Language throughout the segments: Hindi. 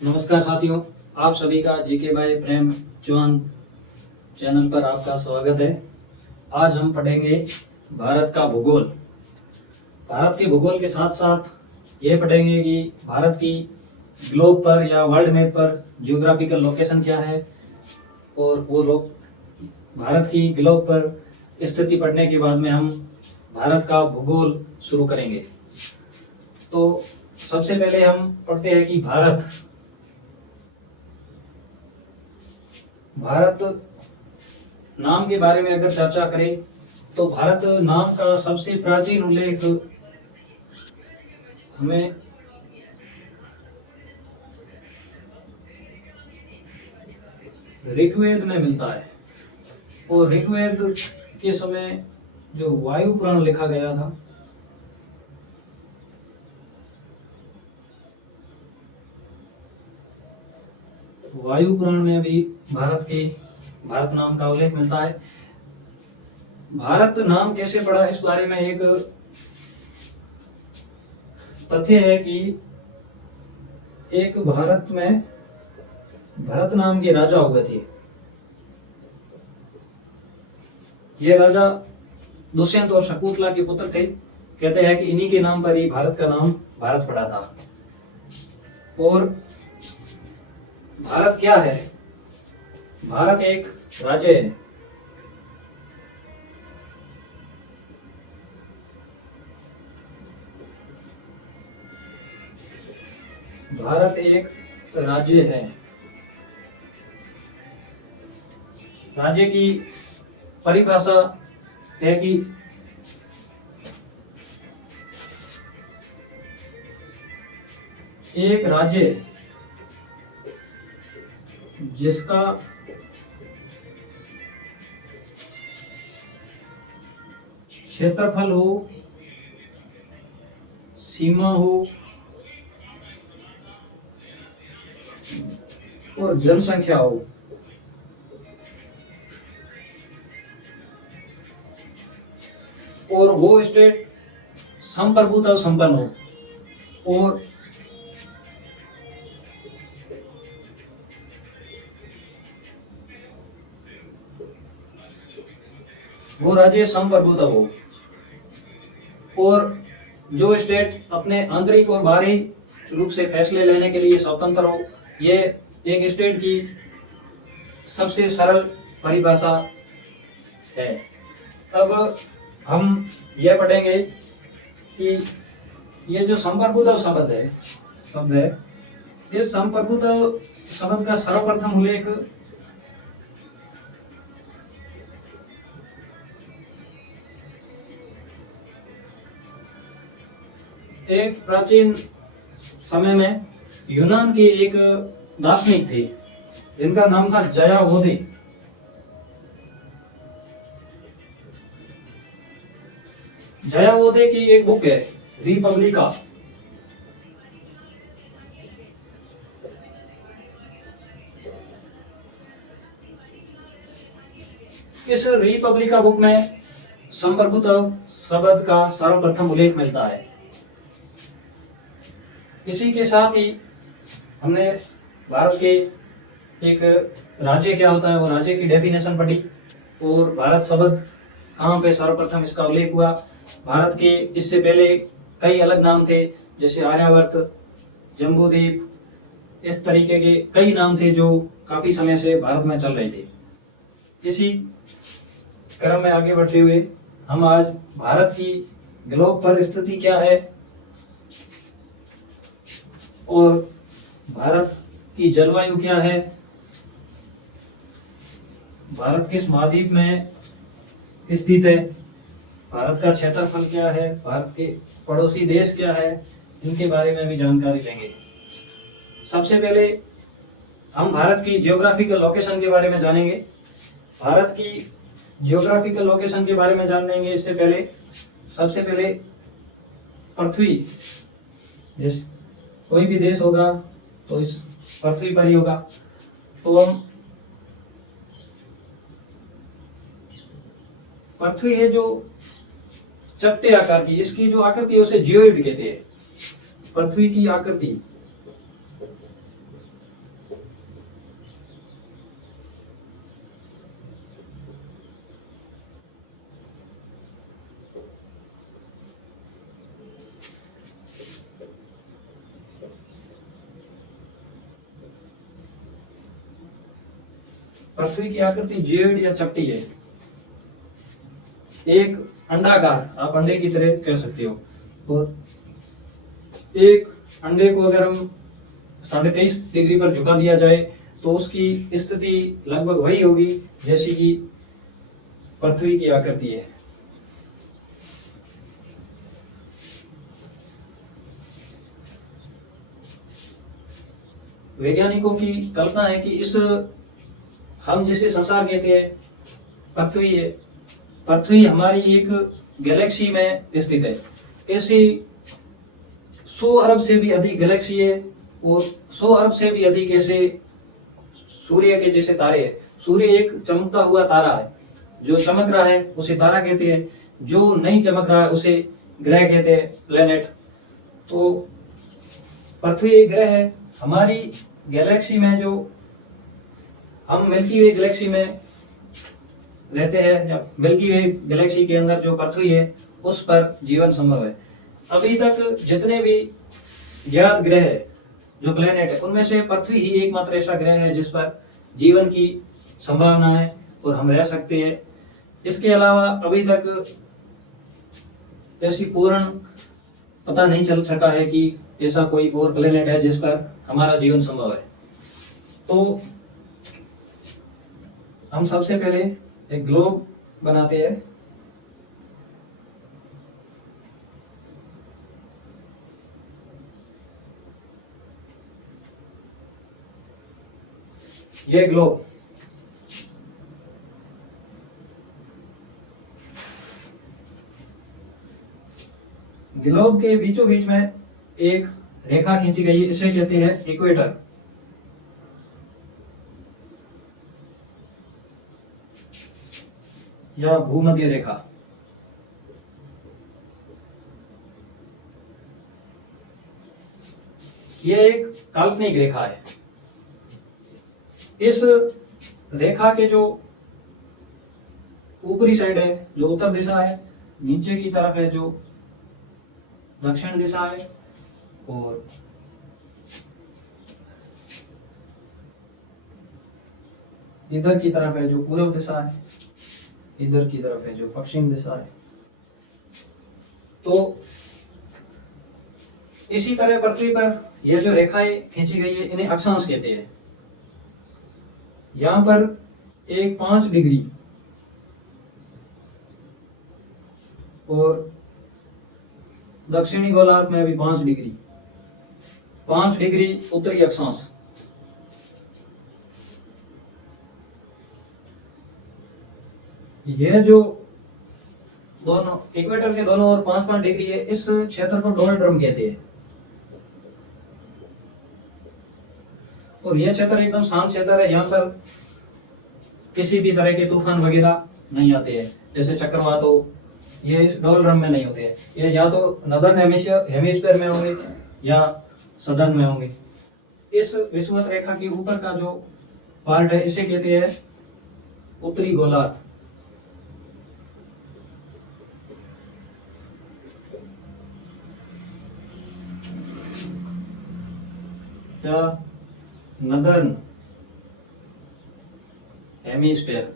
नमस्कार साथियों, आप सभी का GK by Prem Chauhan channel पर आपका स्वागत है। आज हम पढ़ेंगे भारत का भूगोल। भारत के भूगोल के साथ साथ ये पढ़ेंगे कि भारत की ग्लोब पर या वर्ल्ड मैप पर जियोग्राफिकल लोकेशन क्या है, और वो लोग भारत की ग्लोब पर स्थिति पढ़ने के बाद में हम भारत का भूगोल शुरू करेंगे। तो सबसे पहले हम पढ़ते हैं कि भारत नाम के बारे में अगर चर्चा करें तो भारत नाम का सबसे प्राचीन उल्लेख हमें ऋग्वेद में मिलता है। और ऋग्वेद के समय जो वायु पुराण लिखा गया था, वायु पुराण में भी भारत नाम का उल्लेख मिलता है। भारत नाम कैसे पड़ा, इस बारे में एक तथ्य है कि एक भारत में भरत नाम के राजा हुए थे। ये राजा दुष्यंत और शकुंतला के पुत्र थे। कहते हैं कि इन्हीं के नाम पर ही भारत का नाम भारत पड़ा था। और भारत क्या है? भारत एक राज्य है। भारत एक राज्य है। राज्य की परिभाषा है कि एक राज्य जिसका क्षेत्रफल हो, सीमा हो और जनसंख्या हो, और वो स्टेट संप्रभुता संपन्न हो। और वो राज्य संप्रभुता हो, और जो स्टेट अपने आंतरिक और बाहरी रूप से फैसले लेने के लिए स्वतंत्र हो। ये एक स्टेट की सबसे सरल परिभाषा है। अब हम ये पढ़ेंगे कि ये जो संप्रभुता शब्द है, इस संप्रभुता शब्द का सर्वप्रथम उल्लेख एक प्राचीन समय में यूनान के एक दार्शनिक थे जिनका नाम था जयावोदे। जयावोदे की एक बुक है रिपब्लिका। इस रिपब्लिका बुक में संप्रभुता शब्द का सर्वप्रथम उल्लेख मिलता है। इसी के साथ ही हमने भारत के एक राज्य क्या होता है और राज्य की डेफिनेशन पढ़ी, और भारत शब्द कहाँ पे सर्वप्रथम इसका उल्लेख हुआ। भारत के इससे पहले कई अलग नाम थे, जैसे आर्यावर्त, जम्बूद्वीप, इस तरीके के कई नाम थे जो काफी समय से भारत में चल रहे थे। इसी क्रम में आगे बढ़ते हुए हम आज भारत की ग्लोब पर स्थिति क्या है और भारत की जलवायु क्या है, भारत किस महाद्वीप में स्थित है, भारत का क्षेत्रफल क्या है, भारत के पड़ोसी देश क्या है, इनके बारे में भी जानकारी लेंगे। सबसे पहले हम भारत की जियोग्राफिकल लोकेशन के बारे में जानेंगे। भारत की जियोग्राफिकल लोकेशन के बारे में जानेंगे इससे पहले सबसे पहले पृथ्वी, कोई भी देश होगा तो इस पृथ्वी पर ही होगा। तो हम पृथ्वी है जो चपटे आकार की, इसकी जो आकृति है उसे जियोइड कहते हैं। पृथ्वी की आकृति पृथ्वी की आकृति जेड या चपटी है, एक अंडाकार, आप अंडे की तरह कह सकते हो। और एक अंडे को अगर हम 23.5 डिग्री पर झुका दिया जाए तो उसकी स्थिति लगभग वही होगी जैसी कि पृथ्वी की आकृति है। वैज्ञानिकों की कल्पना है कि इस हम जिसे संसार कहते हैं पृथ्वी है, पृथ्वी हमारी एक गैलेक्सी में स्थित है। ऐसी 100 अरब से भी अधिक गैलेक्सी है और 100 अरब से भी अधिक ऐसे सूर्य के जैसे तारे हैं। सूर्य एक चमकता हुआ तारा है, जो चमक रहा है उसे तारा कहते हैं, जो नहीं चमक रहा है उसे ग्रह कहते हैं, प्लेनेट। तो पृथ्वी एक ग्रह है। हमारी गैलेक्सी में जो हम मिल्की वे गैलेक्सी में रहते हैं, या मिल्की वे गैलेक्सी के अंदर जो पृथ्वी है उस पर जीवन संभव है। अभी तक जितने भी ज्ञात ग्रह है, जो प्लेनेट है, उनमें से पृथ्वी ही एकमात्र ऐसा ग्रह है जिस पर जीवन की संभावना है और हम रह सकते हैं। इसके अलावा अभी तक ऐसी पूर्ण पता नहीं चल सका है कि ऐसा कोई और प्लेनेट है जिस पर हमारा जीवन संभव है। तो हम सबसे पहले एक ग्लोब बनाते हैं। ये ग्लोब ग्लोब के बीचों बीच में एक रेखा खींची गई है, इसे कहते हैं इक्वेटर। या भूमध्य रेखा। यह एक काल्पनिक रेखा है। इस रेखा के जो ऊपरी साइड है जो उत्तर दिशा है, नीचे की तरफ है जो दक्षिण दिशा है, और इधर की तरफ है जो पूर्व दिशा है, इधर की तरफ है जो पश्चिम दिशा है। तो इसी तरह पृथ्वी पर यह जो रेखाएं खींची गई है इन्हें अक्षांश कहते हैं। यहां पर एक 5 डिग्री और दक्षिणी गोलार्ध में भी 5 डिग्री, 5 डिग्री उत्तरी अक्षांश। यह जो दोनों इक्वेटर के दोनों ओर 5-5 डिग्री है, इस क्षेत्र को डोल्ड्रम कहते हैं। और यह क्षेत्र एकदम शांत क्षेत्र है। यहाँ पर किसी भी तरह के तूफान वगैरह नहीं आते हैं, जैसे चक्रवात हो, ये इस डोल्ड्रम में नहीं होते हैं। ये या तो नदर्न हेमिस्फीयर में होंगे या सदर्न में होंगे। इस विषुवत रेखा के ऊपर का जो पार्ट है इसे कहते हैं उत्तरी गोलार्ध। या नदर्न हेमिस्फीयर।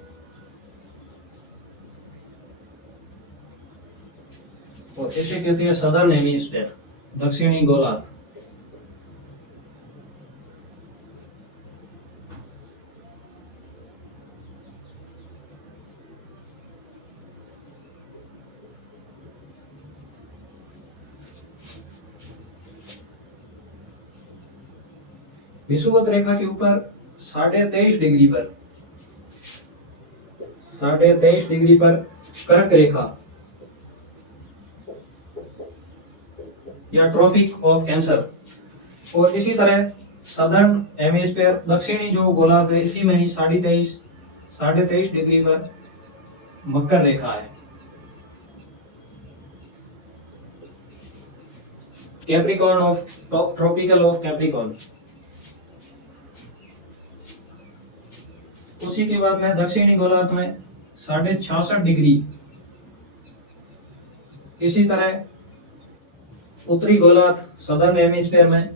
और इसे कहते हैं सदर्न हेमिस्फीयर, दक्षिणी गोलार्ध। विषुवत रेखा के ऊपर 23.5 डिग्री पर 23.5 डिग्री पर कर्क रेखा या ट्रॉपिक ऑफ कैंसर। और इसी तरह सदर्न हेमिस्फीयर, दक्षिणी जो गोलार्ध है, इसी में ही 23.5 डिग्री पर मकर रेखा है। Capricorn of tropical of Capricorn. उसी के बाद में दक्षिणी गोलार्ध में 66.5 डिग्री। इसी तरह उत्तरी गोलार्ध सदर्न हेमिस्फीयर में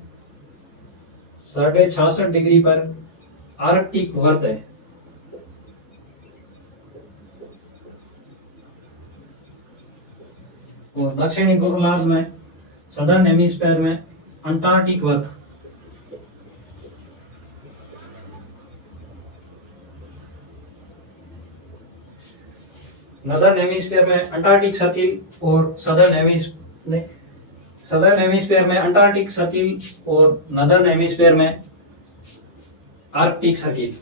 66.5 डिग्री पर आर्कटिक वर्त है। और दक्षिणी गोलार्ध में, सदर्न हेमिस्फीयर में अंटार्कटिक वर्ग। नदर्न हेमिस्फीयर में अंटार्कटिक सर्किल और सदर्न हेमिस्फीयर में अंटार्कटिक सर्किल और नदर्न हेमिस्फीयर में आर्कटिक सर्किल।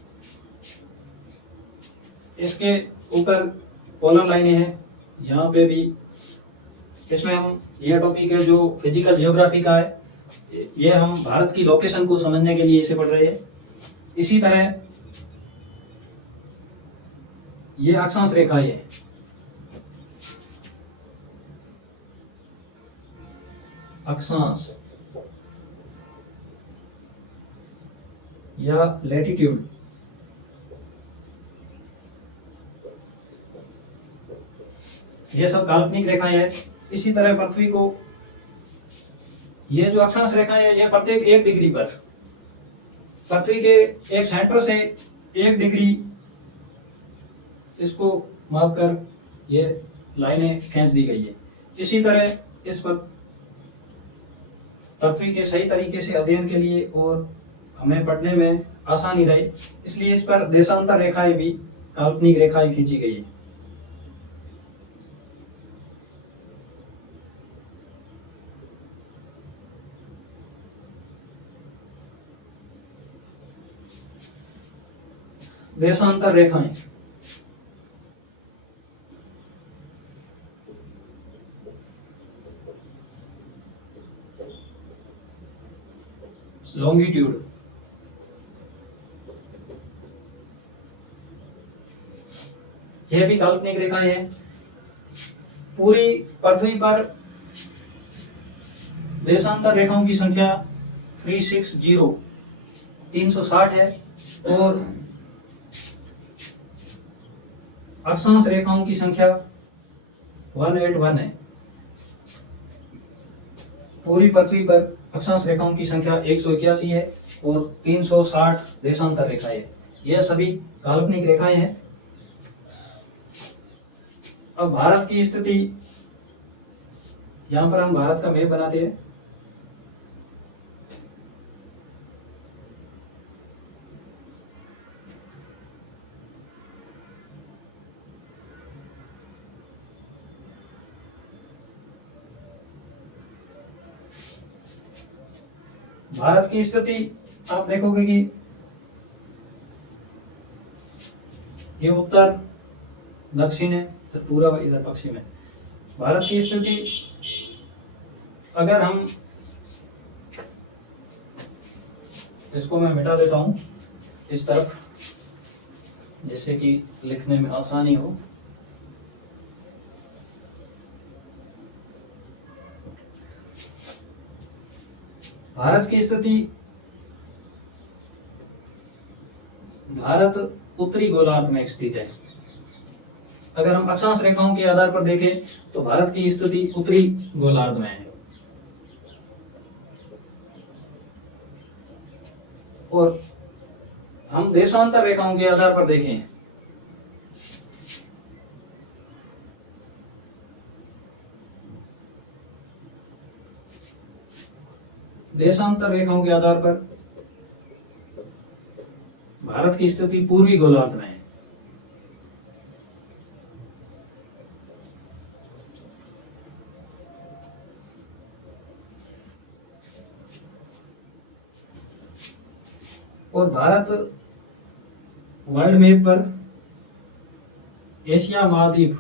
इसके ऊपर पोलर लाइनें हैं, यहाँ पे भी। इसमें हम, यह टॉपिक है जो फिजिकल जियोग्राफी का है, ये हम भारत की लोकेशन को समझने के लिए इसे पढ़ रहे हैं। इसी तरह ये अक्षांश रेखाएं है, अक्षांश या लैटिट्यूड। ये सब काल्पनिक रेखाएं हैं। इसी तरह पृथ्वी को, ये जो अक्षांश रेखाएं हैं, ये प्रत्येक 1 डिग्री पर पृथ्वी के एक सेंटर से 1 डिग्री इसको मापकर ये लाइनें खींच दी गई है। इसी तरह इस पर पृथ्वी के सही तरीके से अध्ययन के लिए और हमें पढ़ने में आसानी रहे, इसलिए इस पर देशांतर रेखाएं भी, काल्पनिक रेखाएं खींची गई है। देशांतर रेखाएं, लॉन्गिट्यूड, यह भी काल्पनिक रेखाएं हैं। पूरी पृथ्वी पर देशांतर रेखाओं की संख्या 360 है और अक्षांश रेखाओं की संख्या 181 है। पूरी पृथ्वी पर अक्षांश रेखाओं की संख्या 181 है और 360 देशांतर रेखाएं हैं। यह सभी काल्पनिक रेखाएं हैं। अब भारत की स्थिति, यहां पर हम भारत का मैप बनाते हैं। भारत की स्थिति आप देखोगे कि ये उत्तर, दक्षिण है, तो पूर्व, इधर पश्चिम है। भारत की स्थिति, अगर हम इसको मैं मिटा देता हूं इस तरफ, जिससे कि लिखने में आसानी हो। भारत की स्थिति, भारत उत्तरी गोलार्ध में स्थित है। अगर हम अक्षांश रेखाओं के आधार पर देखें तो भारत की स्थिति उत्तरी गोलार्ध में है। और हम देशांतर रेखाओं के आधार पर देखें देशांतर रेखाओं के आधार पर भारत की स्थिति पूर्वी गोलार्ध में है। और भारत वर्ल्ड मैप पर एशिया महाद्वीप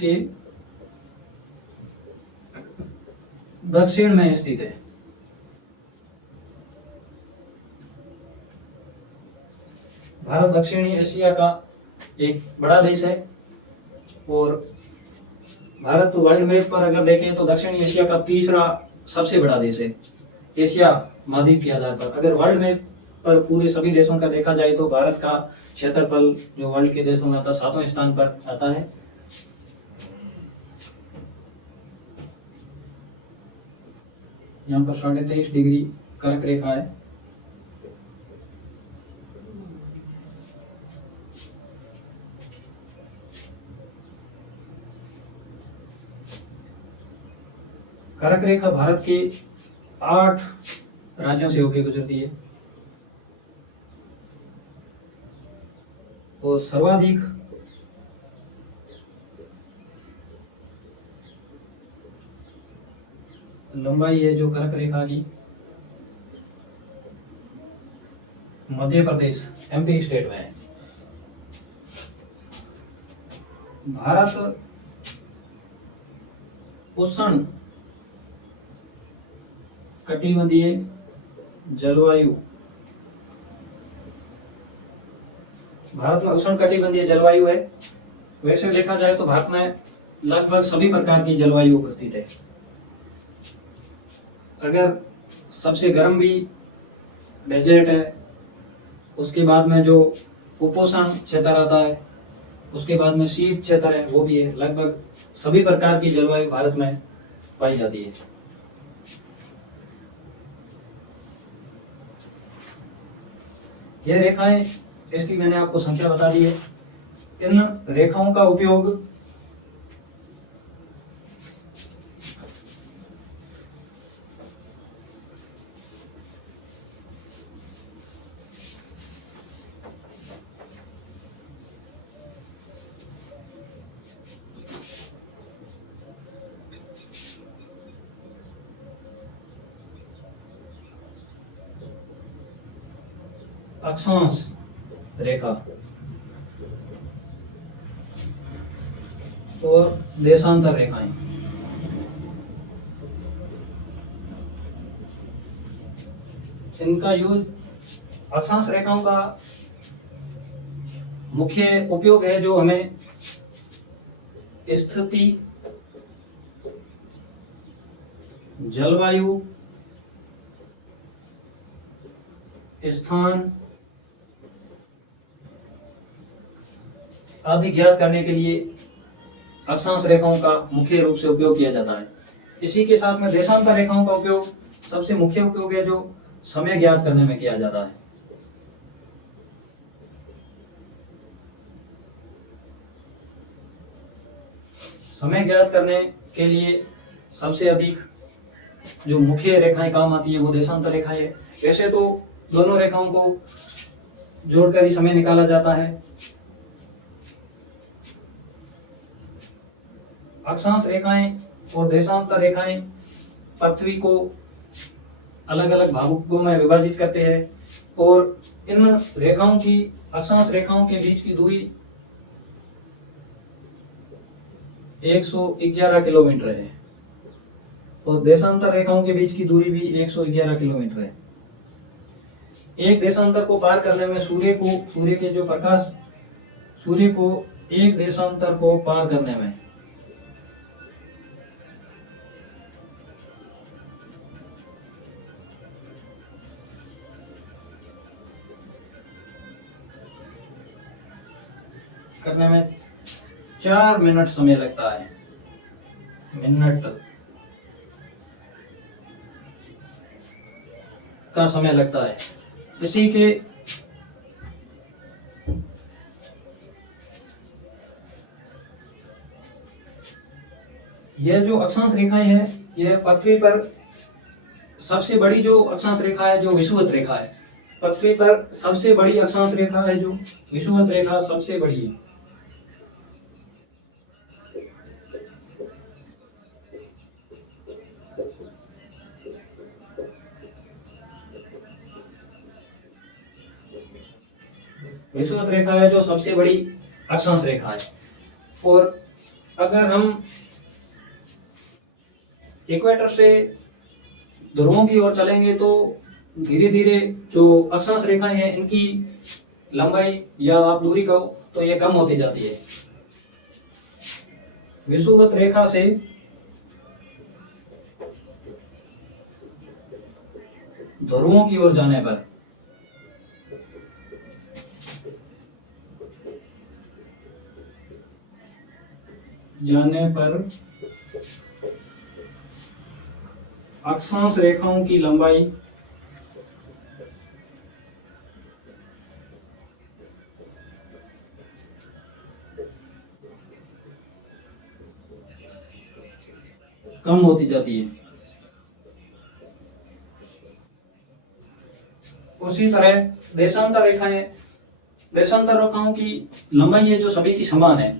के दक्षिण में स्थित है। भारत दक्षिणी एशिया का एक बड़ा देश है और भारत वर्ल्ड मैप पर अगर देखें तो दक्षिणी एशिया का तीसरा सबसे बड़ा देश है एशिया महाद्वीप के आधार पर। अगर वर्ल्ड मैप पर पूरे सभी देशों का देखा जाए तो भारत का क्षेत्रफल जो वर्ल्ड के देशों में आता है 7वें स्थान पर आता है। यहाँ पर 23.5 डिग्री कर्क रेखा है। कर्क रेखा भारत के 8 राज्यों से होकर गुजरती है और सर्वाधिक लंबाई है जो कर्क रेखा की मध्य प्रदेश एमपी स्टेट में है। भारत उष्ण कटिबंधीय जलवायु, भारत में उष्ण कटिबंधीय जलवायु है। वैसे देखा जाए तो भारत में लगभग सभी प्रकार की जलवायु उपस्थित है। अगर सबसे गर्म भी डेजर्ट है, उसके बाद में जो उपोष्ण क्षेत्र आता है, उसके बाद में शीत क्षेत्र है, वो भी है। लगभग सभी प्रकार की जलवायु भारत में पाई जाती है। ये रेखाएं, इसकी मैंने आपको संख्या बता दी है। इन रेखाओं का उपयोग अक्षांश रेखा और देशांतर रेखाएं, इनका यूज, अक्षांश रेखाओं का मुख्य उपयोग है जो हमें स्थिति, जलवायु, स्थान आदि ज्ञात करने के लिए अक्षांश रेखाओं का मुख्य रूप से उपयोग किया जाता है। इसी के साथ में देशांतर रेखाओं का उपयोग सबसे मुख्य उपयोग है जो समय ज्ञात करने में किया जाता है। समय ज्ञात करने के लिए सबसे अधिक जो मुख्य रेखाएं काम आती है वो देशांतर रेखाएं है। वैसे तो दोनों रेखाओं को जोड़कर ही समय निकाला जाता है। अक्षांश रेखाएं और देशांतर रेखाएं पृथ्वी को अलग अलग भागों में विभाजित करते हैं और इन रेखाओं की, अक्षांश रेखाओं के बीच की दूरी 111 किलोमीटर है और देशांतर रेखाओं के बीच की दूरी भी 111 किलोमीटर है। एक देशांतर को पार करने में सूर्य को एक देशांतर को पार करने में 4 मिनट समय लगता है। मिनट का समय लगता है। इसी के यह जो अक्षांश रेखाएं हैं, यह पृथ्वी पर सबसे बड़ी जो अक्षांश रेखा है जो विषुवत रेखा है। पृथ्वी पर सबसे बड़ी अक्षांश रेखा है जो विषुवत रेखा सबसे बड़ी है। विषुवत रेखा है जो सबसे बड़ी अक्षांश रेखा है। और अगर हम इक्वेटर से ध्रुवों की ओर चलेंगे तो धीरे धीरे जो अक्षांश रेखाएं हैं इनकी लंबाई या आप दूरी कहो तो ये कम होती जाती है। विषुवत रेखा से ध्रुवों की ओर जाने पर अक्षांश रेखाओं की लंबाई कम होती जाती है। उसी तरह देशांतर रेखाएं, देशांतर रेखाओं की लंबाई है जो सभी की समान है,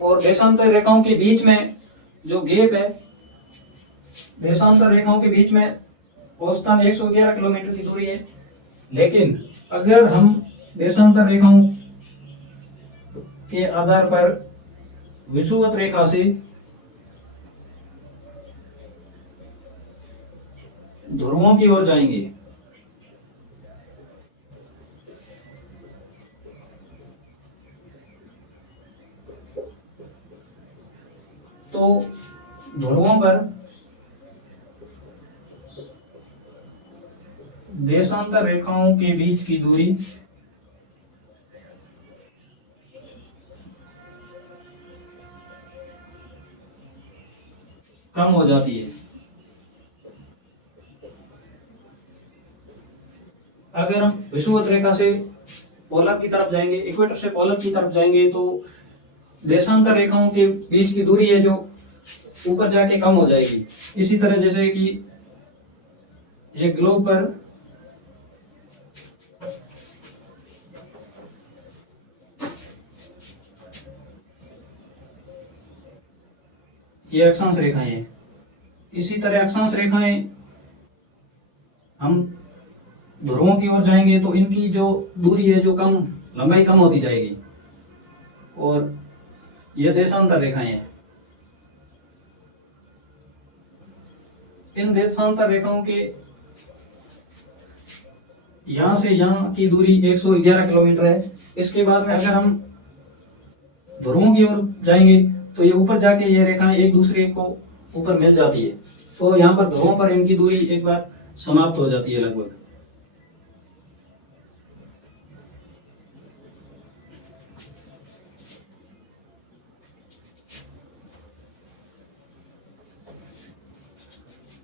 और देशांतर रेखाओं के बीच में जो गैप है, देशांतर रेखाओं के बीच में औसतन 111 किलोमीटर की दूरी है। लेकिन अगर हम देशांतर रेखाओं के आधार पर विषुवत रेखा से ध्रुवों की ओर जाएंगे तो ध्रुवों पर देशांतर रेखाओं के बीच की दूरी कम हो जाती है। अगर हम विषुवत रेखा से पोलर की तरफ जाएंगे, इक्वेटर से पोलर की तरफ जाएंगे, तो देशांतर रेखाओं के बीच की दूरी है जो ऊपर जाके कम हो जाएगी। इसी तरह जैसे कि एक ग्लोब पर ये अक्षांश रेखाएं हैं, इसी तरह अक्षांश रेखाएं हम ध्रुवों की ओर जाएंगे तो इनकी जो दूरी है जो कम, लंबाई कम होती जाएगी, और ये देशांतर रेखाएं हैं। इन देशांतर रेखाओं के यहां से यहां की दूरी 111 किलोमीटर है। इसके बाद में अगर हम ध्रुवों की ओर जाएंगे तो ये ऊपर जाके ये रेखाएं एक दूसरे को ऊपर मिल जाती है, तो यहाँ पर ध्रुवों पर इनकी दूरी एक बार समाप्त हो जाती है लगभग।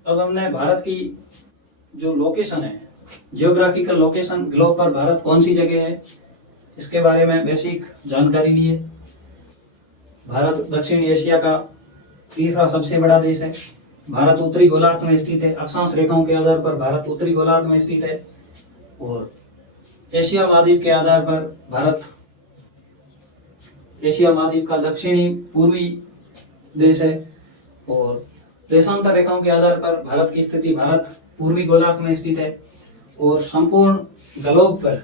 अब हमने भारत की जो लोकेशन है, जियोग्राफिकल लोकेशन, ग्लोब पर भारत कौन सी जगह है, इसके बारे में बेसिक जानकारी ली है। भारत दक्षिण एशिया का तीसरा सबसे बड़ा देश है। भारत उत्तरी गोलार्ध में स्थित है। अक्षांश रेखाओं के आधार पर भारत उत्तरी गोलार्ध में स्थित है, और एशिया महाद्वीप के आधार पर भारत एशिया महाद्वीप का दक्षिणी पूर्वी देश है, और देशांतर रेखाओं के आधार पर भारत की स्थिति भारत पूर्वी गोलार्ध में स्थित है। और संपूर्ण ग्लोब पर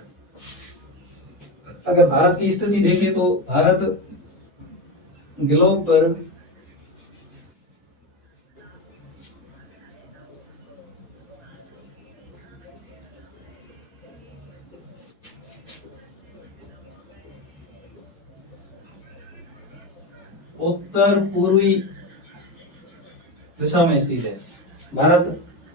अगर भारत की स्थिति देखें तो भारत ग्लोब पर उत्तर पूर्वी दिशा में स्थित है। भारत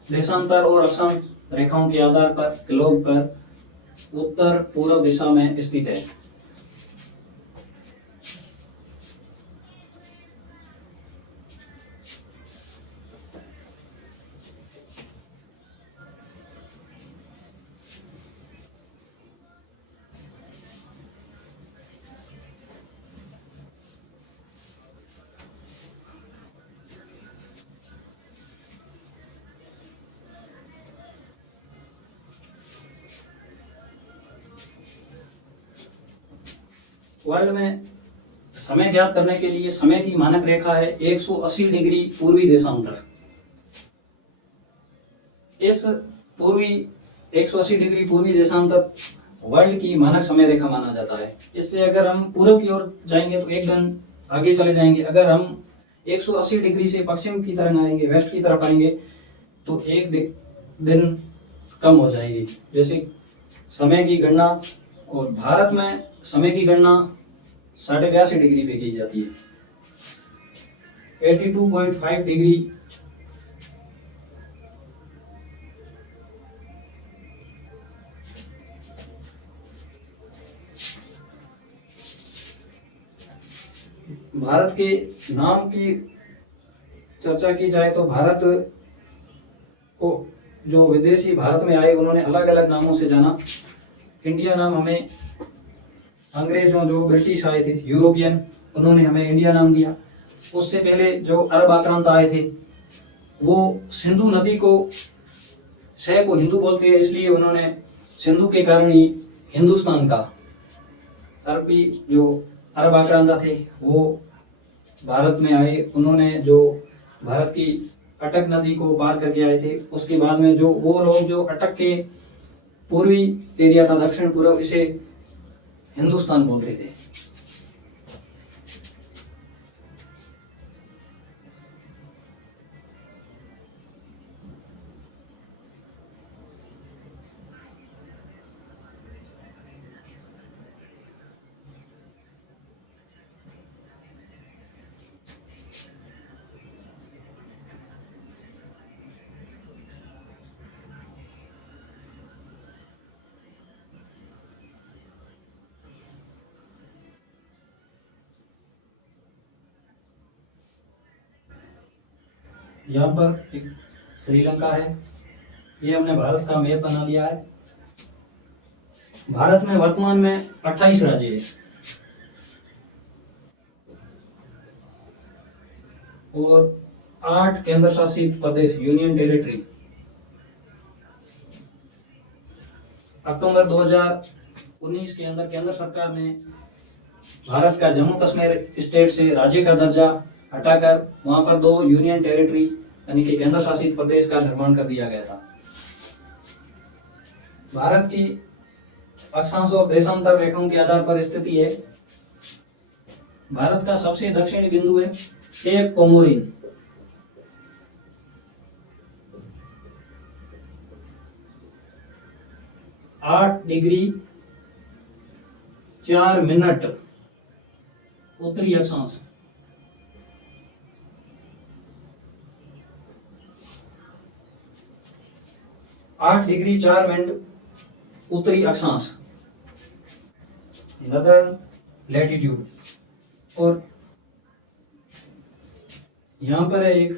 देशांतर और अक्षांश रेखाओं के आधार पर ग्लोब पर उत्तर पूर्व दिशा में स्थित है। वर्ल्ड में समय ज्ञात करने के लिए समय की मानक रेखा है 180 डिग्री पूर्वी देशांतर। इस पूर्वी 180 डिग्री पूर्वी देशांतर वर्ल्ड की मानक समय रेखा माना जाता है। इससे अगर हम पूर्व की ओर जाएंगे तो एक दिन आगे चले जाएंगे। अगर हम 180 डिग्री से पश्चिम की तरफ आएंगे, वेस्ट की तरफ आएंगे, तो एक दिन कम हो जाएगी। जैसे समय की गणना, और भारत में समय की गणना 82.5 डिग्री पे की जाती है, 82.5 डिग्री। भारत के नाम की चर्चा की जाए तो भारत को जो विदेशी भारत में आए उन्होंने अलग अलग नामों से जाना। इंडिया नाम हमें अंग्रेजों, जो ब्रिटिश आए थे, यूरोपियन, उन्होंने हमें इंडिया नाम दिया। उससे पहले जो अरब आक्रांत आए थे वो सिंधु नदी को, शय को हिंदू बोलते हैं, इसलिए उन्होंने सिंधु के कारण ही हिंदुस्तान का अरबी जो अरब आक्रांता थे वो भारत में आए। उन्होंने जो भारत की अटक नदी को पार करके आए थे, उसके बाद में जो वो लोग जो अटक के पूर्वी एरिया था, दक्षिण पूर्व, इसे हिंदुस्तान बोलते थे। यहाँ पर एक श्रीलंका है। ये हमने भारत का मैप बना लिया है। भारत में वर्तमान में 28 राज्य है और 8 केंद्र शासित प्रदेश, यूनियन टेरिटरी। अक्टूबर 2019 के अंदर केंद्र सरकार ने भारत का जम्मू कश्मीर स्टेट से राज्य का दर्जा हटाकर वहां पर 2 यूनियन टेरिटरी यानी कि केंद्र शासित प्रदेश का निर्माण कर दिया गया था। भारत की अक्षांश और देशांतर रेखाओं के आधार पर स्थिति है। भारत का सबसे दक्षिणी बिंदु है केप कोमोरिन। आठ डिग्री 4 मिनट उत्तरी अक्षांश। 8 डिग्री 4 मिनट उत्तरी अक्षांश, नदर्न लैटिट्यूड। और यहां पर है एक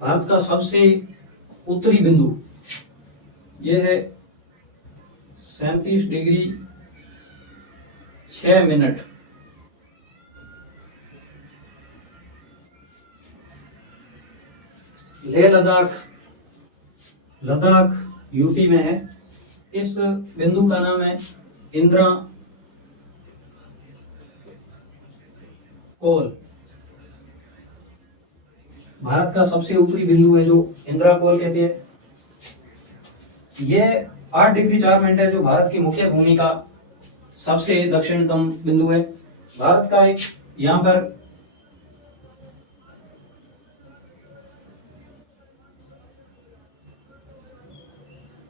भारत का सबसे उत्तरी बिंदु, यह है 37 degree 6 minute. Leh Ladakh, Ladakh UP में है। इस बिंदु का नाम है इंदिरा कोल। भारत का सबसे ऊपरी बिंदु है जो इंदिरा कोल कहते हैं। यह 8 डिग्री 4 मिनट है जो भारत की मुख्य भूमि का सबसे दक्षिणतम बिंदु है। भारत का एक यहाँ पर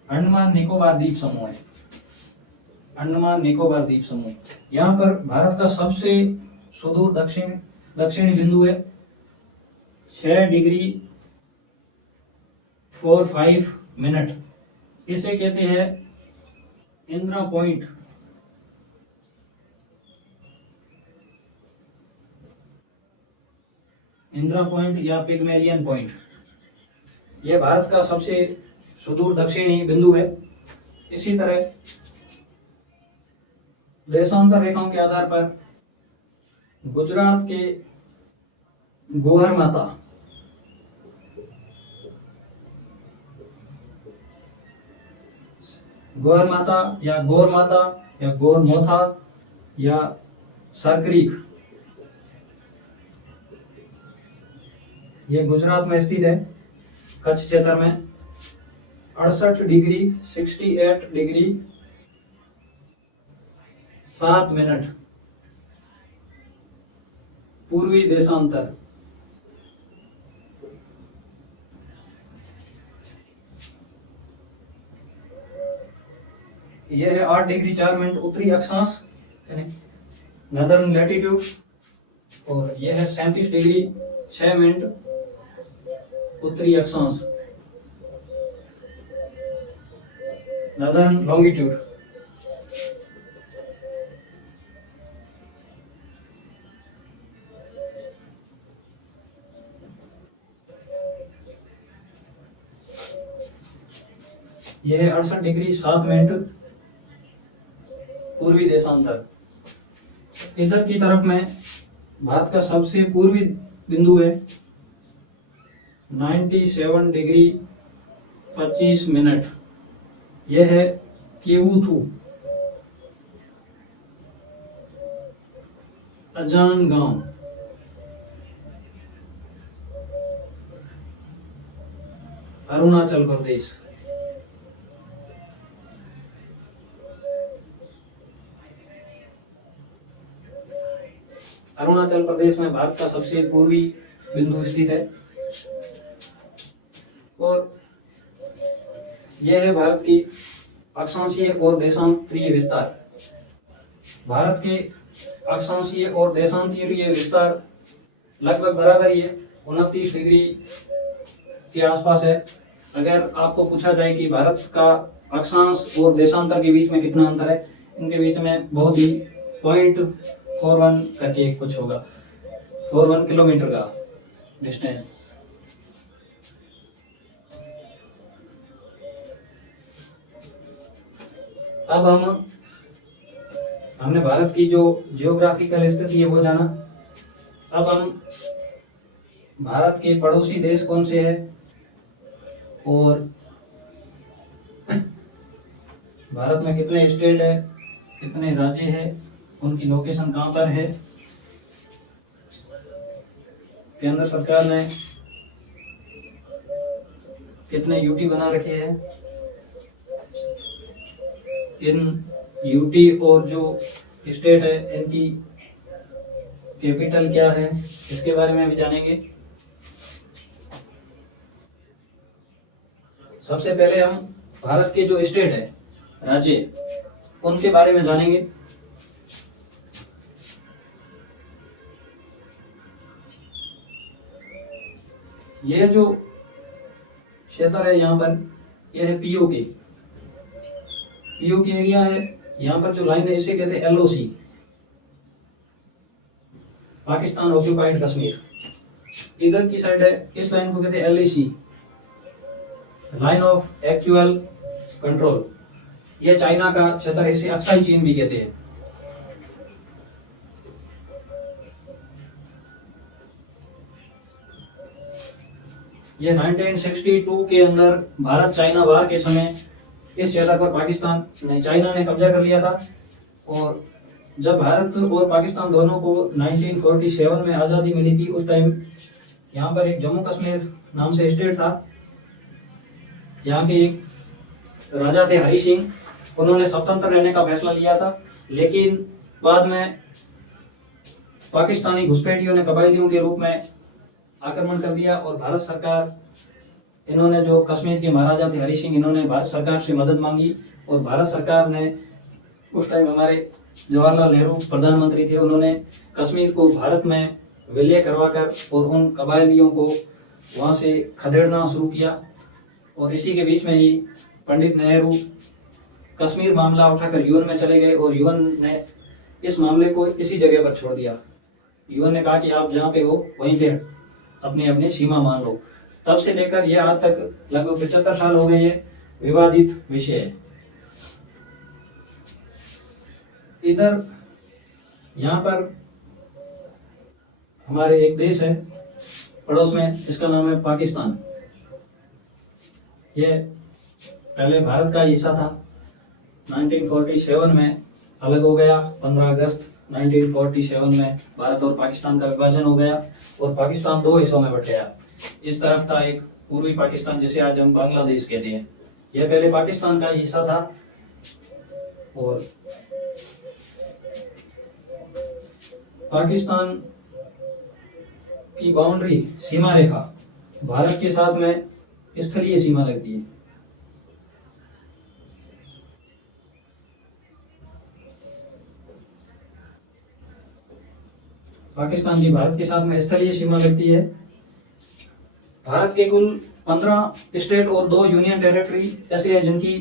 अंडमान निकोबार द्वीप समूह है। अंडमान निकोबार द्वीप समूह, यहाँ पर भारत का सबसे सुदूर दक्षिणी बिंदु है 6 डिग्री 45 मिनट। इसे कहते हैं इंदिरा पॉइंट। इंदिरा पॉइंट या पिगमेलियन पॉइंट, यह भारत का सबसे सुदूर दक्षिणी बिंदु है। इसी तरह देशांतर रेखाओं के आधार पर गुजरात के गोहर माता, गोहर माता या गौर माता या गौर मोथा या सरक्रीक, ये गुजरात में स्थित है, कच्छ क्षेत्र में। 68 डिग्री 68 डिग्री 7 मिनट पूर्वी देशांतर। यह है 8 डिग्री 4 मिनट उत्तरी अक्षांश नदर्न लैटिट्यूड, और यह है 37 डिग्री 6 मिनट उत्तरी अक्षांश नदर्न लॉन्गिट्यूड। यह है 68 डिग्री 7 मिनट पूर्वी देशांतर। इधर की तरफ में भारत का सबसे पूर्वी बिंदु है 97 डिग्री 25 मिनट। यह है केवुथु, अजान गांव, अरुणाचल प्रदेश। अरुणाचल प्रदेश में भारत का सबसे पूर्वी बिंदु स्थित है और यह है भारत की अक्षांशीय और देशांतरीय विस्तार। भारत के अक्षांशीय और देशांतरीय विस्तार लगभग बराबर ही है, 29 डिग्री के आसपास है। अगर आपको पूछा जाए कि भारत का अक्षांश और देशांतर के बीच में कितना अंतर है, इनके बीच में बहुत ही 0.41 करके कुछ होगा, 41 किलोमीटर का डिस्टेंस। अब हमने भारत की जो जियोग्राफिकल स्थिति है वो जाना। अब हम भारत के पड़ोसी देश कौन से हैं और भारत में कितने स्टेट है, कितने राज्य है, उनकी लोकेशन कहाँ पर है, केंद्र सरकार ने कितने यूटी बना रखे हैं, इन यूटी और जो स्टेट है इनकी कैपिटल क्या है, इसके बारे में भी जानेंगे। सबसे पहले हम भारत के जो स्टेट है, राज्य, उनके बारे में जानेंगे। यह जो क्षेत्र है यहाँ पर, यह है पीओके। पीओके एरिया है। यहाँ पर जो लाइन है इसे कहते हैं एलओसी, पाकिस्तान ऑक्यूपाइड कश्मीर। इधर की साइड है, इस लाइन को कहते हैं LAC, line of actual control. यह चाइना का क्षेत्र है, इसे अक्साई चीन भी कहते हैं। यह 1962 के अंदर भारत चाइना वार के समय इस क्षेत्र पर पाकिस्तान ने, चाइना ने कब्जा कर लिया था। और जब भारत और पाकिस्तान दोनों को 1947 में आज़ादी मिली थी, उस टाइम यहाँ पर एक जम्मू कश्मीर नाम से स्टेट था। यहाँ के एक राजा थे हरि सिंह, उन्होंने स्वतंत्र रहने का फैसला लिया था, लेकिन बाद में पाकिस्तानी घुसपैठियों ने कबायलियों के रूप में आक्रमण कर दिया और भारत सरकार, इन्होंने जो कश्मीर के महाराजा थे हरि सिंह, इन्होंने भारत सरकार से मदद मांगी और भारत सरकार ने, उस टाइम हमारे जवाहरलाल नेहरू प्रधानमंत्री थे, उन्होंने कश्मीर को भारत में विलय करवाकर और उन कबायलियों को वहाँ से खदेड़ना शुरू किया। और इसी के बीच में ही पंडित नेहरू कश्मीर मामला उठाकर यूएन में चले गए और यूएन ने इस मामले को इसी जगह पर छोड़ दिया। यूएन ने कहा कि आप जहाँ पे हो वहीं पे अपनी अपनी सीमा मान लो। तब से लेकर यह आज तक लगभग 75 साल हो गए, ये विवादित विषय है। इधर यहाँ पर हमारे एक देश है पड़ोस में, इसका नाम है पाकिस्तान। यह पहले भारत का हिस्सा था, 1947 में अलग हो गया। 15 अगस्त 1947 में भारत और पाकिस्तान का विभाजन हो गया और पाकिस्तान दो हिस्सों में बट गया। इस तरफ था एक पूर्वी पाकिस्तान, जिसे आज हम बांग्लादेश कहते हैं। यह पहले पाकिस्तान का हिस्सा था और पाकिस्तान की बाउंड्री, सीमा रेखा, भारत के साथ में स्थलीय सीमा लगती है। पाकिस्तान की भारत के साथ में स्थलीय सीमा लगती है। भारत के कुल 15 स्टेट और 2 यूनियन टेरिटरी ऐसे हैं जिनकी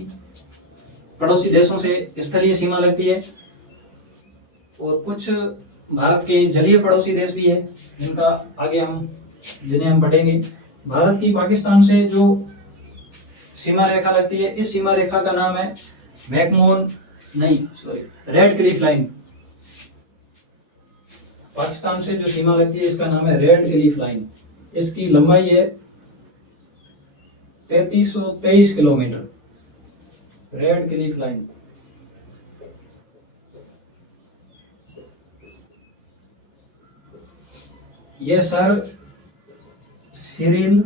पड़ोसी देशों से स्थलीय सीमा लगती है और कुछ भारत के जलीय पड़ोसी देश भी है जिनका आगे जिन्हें हम पढ़ेंगे। भारत की पाकिस्तान से जो सीमा रेखा लगती है, इस सीमा रेखा का नाम है रेड क्लिफ लाइन। पाकिस्तान से जो सीमा लगती है इसका नाम है रेड क्लिफ लाइन। इसकी लंबाई है 3323 किलोमीटर रेड क्लिफ लाइन। ये सर सिरिल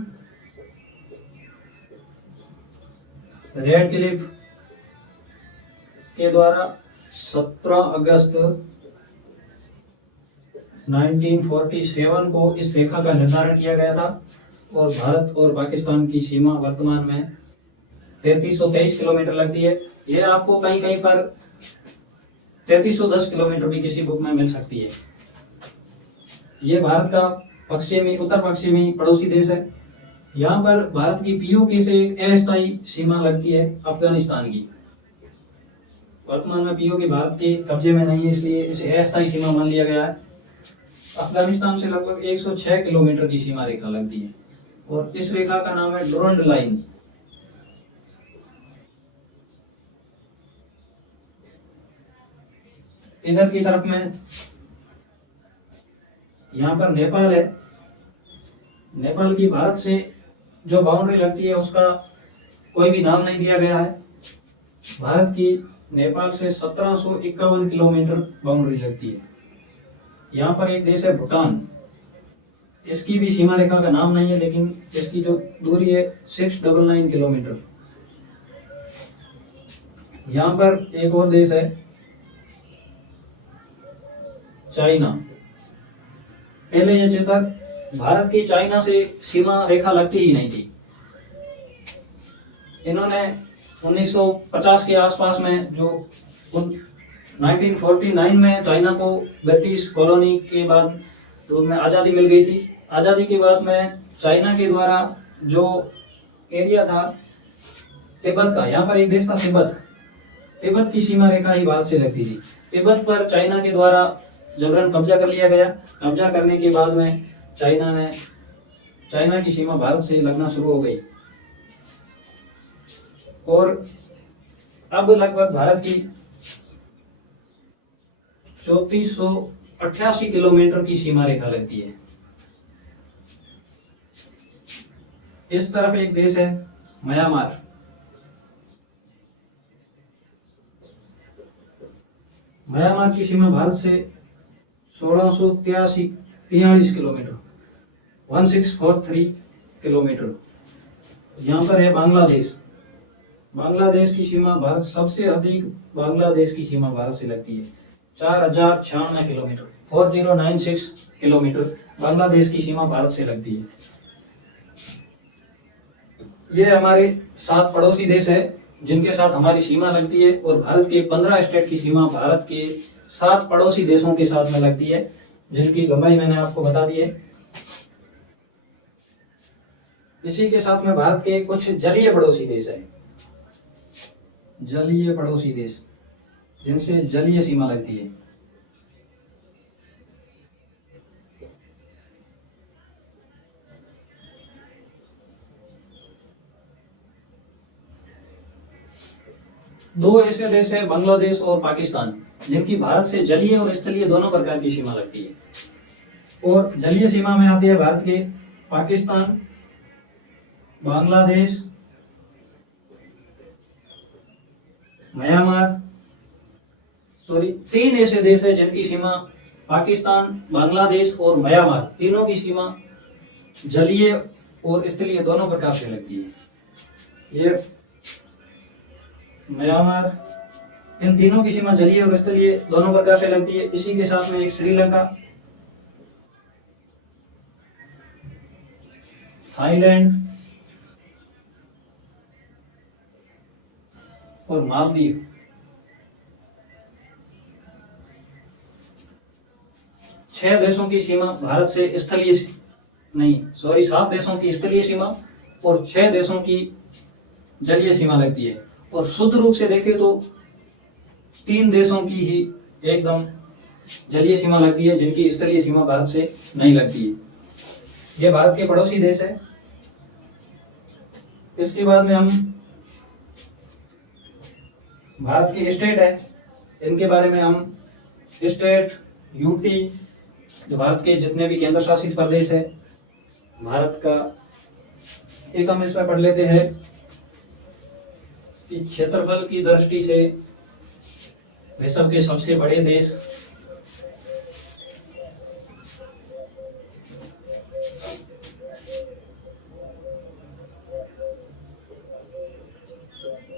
रेड क्लिफ के द्वारा 17 अगस्त 1947 को इस रेखा का निर्धारण किया गया था और भारत और पाकिस्तान की सीमा वर्तमान में 3323 किलोमीटर लगती है। ये आपको कहीं कहीं पर 3310 किलोमीटर भी किसी बुक में मिल सकती है। ये भारत का पश्चिमी उत्तर पश्चिमी पड़ोसी देश है। यहाँ पर भारत की पीओके से एक अस्थायी सीमा लगती है अफगानिस्तान की। वर्तमान में पीओके भारत के कब्जे में नहीं है, इसलिए इसे अस्थायी सीमा मान लिया गया है। अफगानिस्तान से लगभग 106 किलोमीटर की सीमा रेखा लगती है और इस रेखा का नाम है डुरंड लाइन। इधर की तरफ में यहाँ पर नेपाल है। नेपाल की भारत से जो बाउंड्री लगती है उसका कोई भी नाम नहीं दिया गया है। भारत की नेपाल से 1751 किलोमीटर बाउंड्री लगती है। यहाँ पर एक देश है भूटान, इसकी भी सीमा रेखा का नाम नहीं है, लेकिन इसकी जो दूरी है 699 किलोमीटर। यहाँ पर एक और देश है चाइना। पहले ये चेतक भारत की चाइना से सीमा रेखा लगती ही नहीं थी। इन्होंने 1950 के आसपास में जो 1949 में चाइना को ब्रिटिश कॉलोनी के बाद रूप में आज़ादी मिल गई थी। आज़ादी के बाद में चाइना के द्वारा जो एरिया था तिब्बत का, यहाँ पर एक देश था तिब्बत, तिब्बत की सीमा रेखा ही भारत से लगती थी। तिब्बत पर चाइना के द्वारा जबरन कब्जा कर लिया गया। कब्जा करने के बाद में चाइना की सीमा भारत से लगना शुरू हो गई और अब लगभग भारत की 3488 किलोमीटर की सीमा रेखा लगती है। इस तरफ एक देश है म्यांमार। म्यांमार की सीमा भारत से 1643 किलोमीटर 1643 किलोमीटर। यहाँ पर है बांग्लादेश। बांग्लादेश की सीमा भारत सबसे अधिक बांग्लादेश की सीमा भारत से लगती है 4096 किलोमीटर 4096 किलोमीटर बांग्लादेश की सीमा भारत से लगती है। ये हमारे 7 पड़ोसी देश है जिनके साथ हमारी सीमा लगती है और भारत के 15 स्टेट की सीमा भारत के 7 पड़ोसी देशों के साथ में लगती है, जिनकी लंबाई मैंने आपको बता दी है। इसी के साथ में भारत के कुछ जलीय पड़ोसी देश है, जलीय पड़ोसी देश जिनसे जलीय सीमा लगती है। दो ऐसे देश है बांग्लादेश और पाकिस्तान, जिनकी भारत से जलीय और स्थलीय दोनों प्रकार की सीमा लगती है। और जलीय सीमा में आती है भारत के पाकिस्तान, बांग्लादेश, म्यांमार, 3 ऐसे देश है जिनकी सीमा पाकिस्तान, बांग्लादेश और म्यांमार तीनों की सीमा जलीय और स्थलीय दोनों प्रकार से लगती है। ये म्यांमार, इन तीनों की सीमा जलीय और स्थलीय दोनों प्रकार से लगती है। इसी के साथ में एक श्रीलंका, थाईलैंड और मालदीव। छह देशों की सीमा भारत से स्थलीय नहीं 7 देशों की स्थलीय सीमा और 6 देशों की जलीय सीमा लगती है। और शुद्ध रूप से देखें तो 3 देशों की ही एकदम जलीय सीमा लगती है, जिनकी स्थलीय सीमा भारत से नहीं लगती है। ये भारत के पड़ोसी देश है। इसके बाद में हम भारत के स्टेट है, इनके बारे में हम स्टेट यूटी, जो भारत के जितने भी केंद्र शासित प्रदेश है भारत का, एक हम इसमें पढ़ लेते हैं कि क्षेत्रफल की दृष्टि से विश्व के सबसे बड़े देश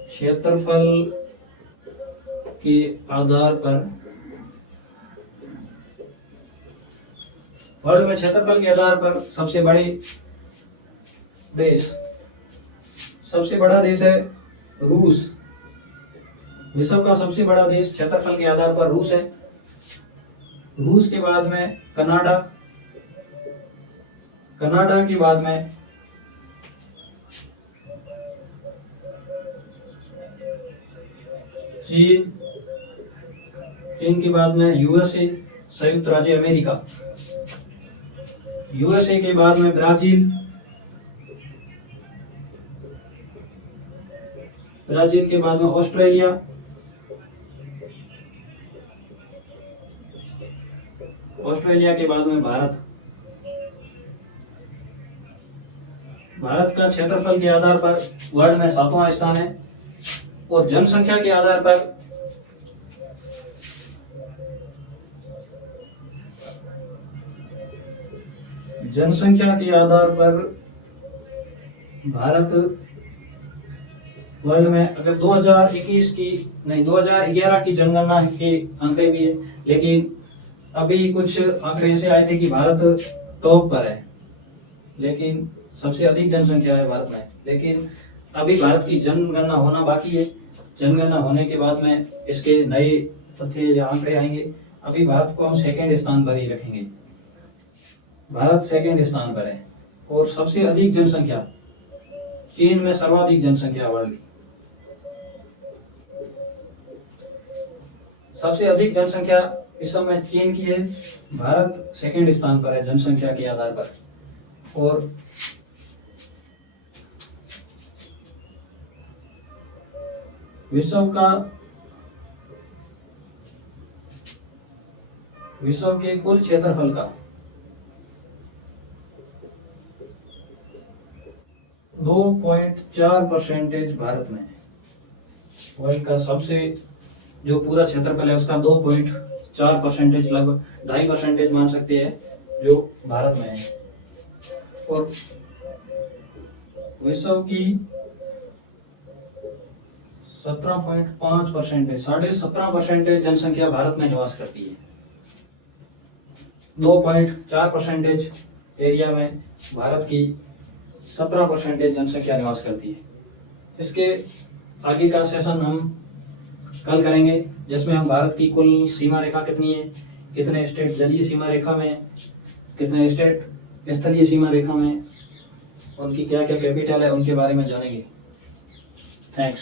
क्षेत्रफल के आधार पर वर्ल्ड में क्षेत्रफल के आधार पर सबसे बड़े देश, सबसे बड़ा देश है रूस। विश्व का सबसे बड़ा देश क्षेत्रफल के आधार पर रूस है। रूस के बाद में कनाडा, कनाडा के बाद में चीन, चीन के बाद में यूएसए, संयुक्त राज्य अमेरिका, यूएसए के बाद में ब्राजील, ब्राजील के बाद में ऑस्ट्रेलिया, ऑस्ट्रेलिया के बाद में भारत। भारत का क्षेत्रफल के आधार पर वर्ल्ड में 7वां स्थान है और जनसंख्या के आधार पर भारत वर्ल्ड में अगर 2021 की नहीं 2011 की जनगणना के आंकड़े भी है, लेकिन अभी कुछ आंकड़े ऐसे आए थे कि भारत टॉप पर है, लेकिन सबसे अधिक जनसंख्या है भारत में। लेकिन अभी भारत की जनगणना होना बाकी है। जनगणना होने के बाद में इसके नए तथ्य या आंकड़े आएंगे। अभी भारत को हम सेकंड स्थान पर ही रखेंगे। भारत सेकंड स्थान पर है और सबसे अधिक जनसंख्या, चीन में सर्वाधिक जनसंख्या वर्ल्ड की। सबसे अधिक जनसंख्या इस समय चीन की है, भारत सेकंड स्थान पर है जनसंख्या के आधार पर। और विश्व के कुल क्षेत्रफल का 2.4% भारत में है। वर्ल्ड का सबसे जो पूरा क्षेत्रफल है उसका 2.4%, लगभग 2.5% मान सकते हैं, जो भारत में है। और विश्व की 17.5% है, 17.5% जनसंख्या भारत में निवास करती है। 2.4% एरिया में भारत की 17% जनसंख्या निवास करती है। इसके आगे का सेशन हम कल करेंगे, जिसमें हम भारत की कुल सीमा रेखा कितनी है, कितने स्टेट जलीय सीमा रेखा में, कितने स्टेट स्थलीय सीमा रेखा में, उनकी क्या क्या कैपिटल है, उनके बारे में जानेंगे। थैंक्स।